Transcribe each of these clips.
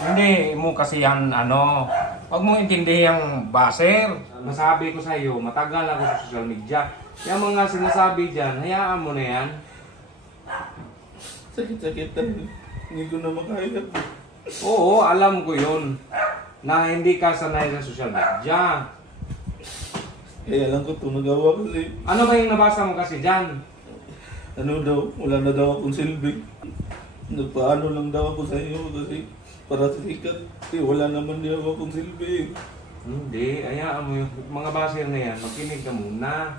Hindi mo kasi yan, huwag mong intindihang baser. Nasabi ko sa iyo, matagal ako sa social media. Yung mga sinasabi dyan, hayaan mo na yan. Sakit-sakit hindi ko na makaya. Oo, alam ko yun. Na hindi ka sanay sa social media. Kaya lang ko ito nagawa kasi. Ano ba yung nabasa mo kasi dyan? Ano daw, wala na daw akong silbi. Nagpaano lang daw ako sa iyo kasi para sikat. Wala naman daw akong silbi. Hindi, hayaan mo yung mga baser na yan, makinig ka muna.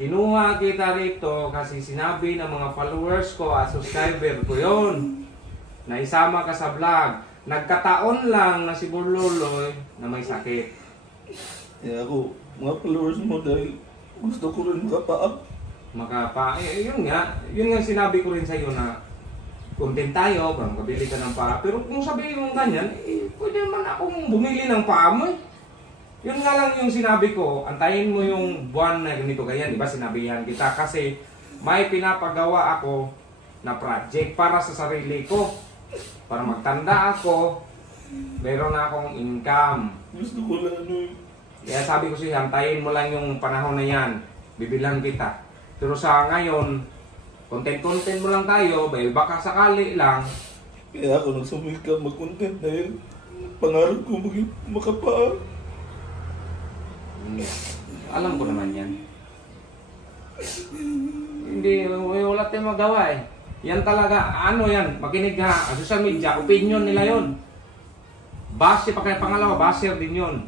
Kinuha kita rito kasi sinabi ng mga followers ko at subscriber ko yun. Na isama ka sa vlog. Nagkataon lang na si Burluloy na may sakit. Kaya ako, mga followers mo dahil gusto ko rin Yun nga sinabi ko rin sa iyo na content tayo, parang kabili ka ng paa. Pero kung sabihin mo ganyan, pwede naman akong bumili ng paa mo eh. Yun nga lang yung sinabi ko, antayin mo yung buwan na ganito ganyan, di ba sinabihan kita? Kasi may pinapagawa ako na project para sa sarili ko. Para magtanda ako, meron na akong income. Gusto ko lang Kaya sabi ko siya, antayin mo lang yung panahon na yan, bibilang kita. Pero sa ngayon, content mo lang tayo, dahil baka sakali lang. Kaya ako nagsumika mag-content dahil pangarap ko maging makapaa. Alam ko naman yan. Hindi, wala tayong magawa eh. Yan talaga, yan, makinig ka. Ang social media, opinion nila yon. Base pa kaya pangalawa, baser din yon.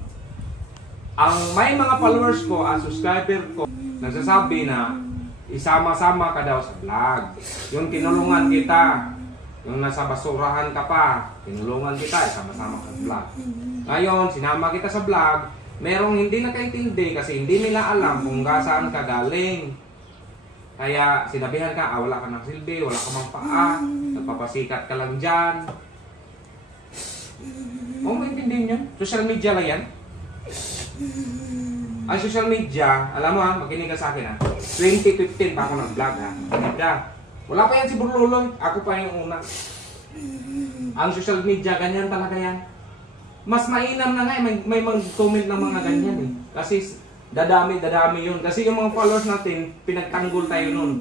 Ang may mga followers ko, subscriber ko, nagsasabi na isama-sama ka daw sa vlog. Yung tinulungan kita, yung nasa basurahan ka pa, tinulungan kita, isama-sama ka sa vlog. Ngayon, sinama kita sa vlog, merong hindi nakaintindi kasi hindi nila alam kung saan ka galing. Kaya sinabihan ka, wala ka ng silbi, wala ka mang paa, nagpapasikat ka lang dyan. Huwag mo intindihin yun. Social media lang yan. Ang social media, alam mo makinig ka sa akin 2015 pa ako nag-vlog makinig ka. Wala pa yan si Burluloy, ako pa yung una. Ang social media, ganyan talaga yan. Mas mainam na nga may mag-comment ng mga ganyan eh. Kasi dadami yun. Kasi yung mga followers natin, pinagtanggol tayo nun.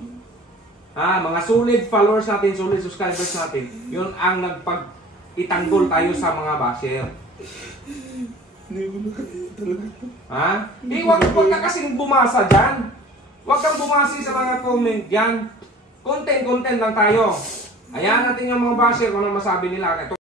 Mga solid followers natin, solid subscribers natin, yun ang nagpag-itanggol tayo sa mga basher. Hindi ko na kaya talaga. Huwag ka kasing bumasa dyan. Huwag kang bumasi sa mga comment dyan. Content lang tayo. Hayaan natin yung mga basher kung ano masabi nila.